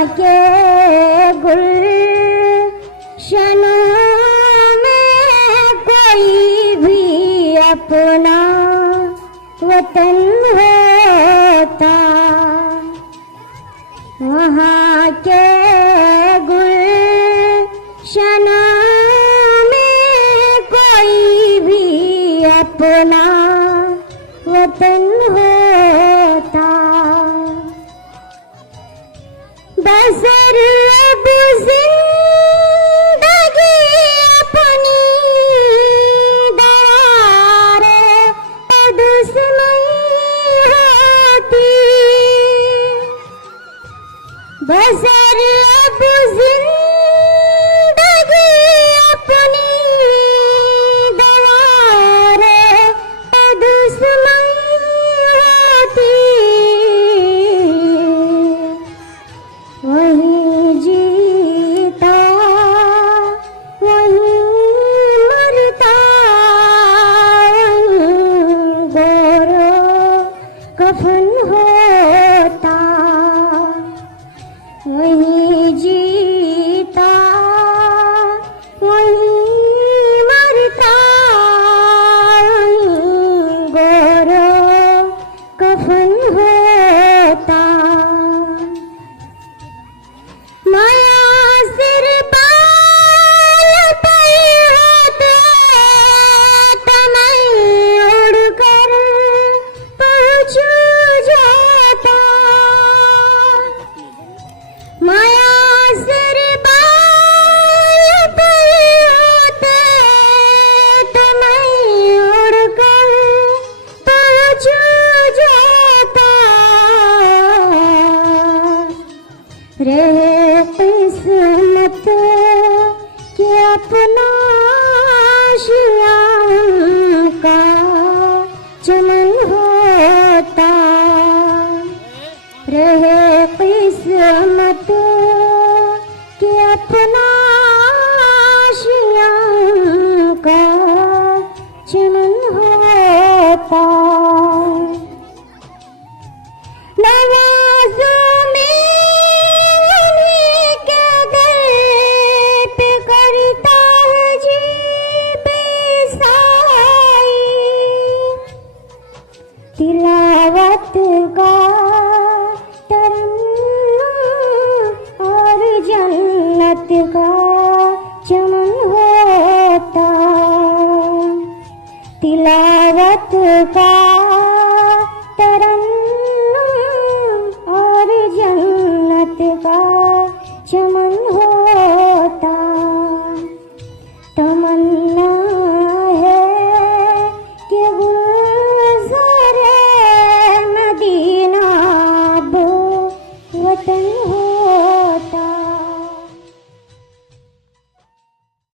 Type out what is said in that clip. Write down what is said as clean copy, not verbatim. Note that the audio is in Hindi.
वहाँ के गुलशनों में कोई भी अपना वतन होता। वहाँ के गुलशनों में कोई भी अपना वतन होता। बसर अब जिंदगी अपनी दार कदस में होती। बसर अब जिंदगी अपनी दार कदस में होती। वहीं जीता वहीं मरता, वहीं गोरो कफन होता। वहीं जीता वहीं मरता, वहीं गोरो कफन होता। माया सिर बाल पर होते तमई उड़कर पहुँच जाता। माया सिर बाल पर होते तमई उड़कर पहुँच जाता। रहे किस्मत के अपना आशियाँ का चमन होता। रहे किस्मत के अपना आशियाँ का चमन होता। नवाज़ों में उन्हीं के दर पे करता है जी बेसाई। तिलावत का तरन्नुम और जन्नत का चमन होता। तिलावत का तरन्नुम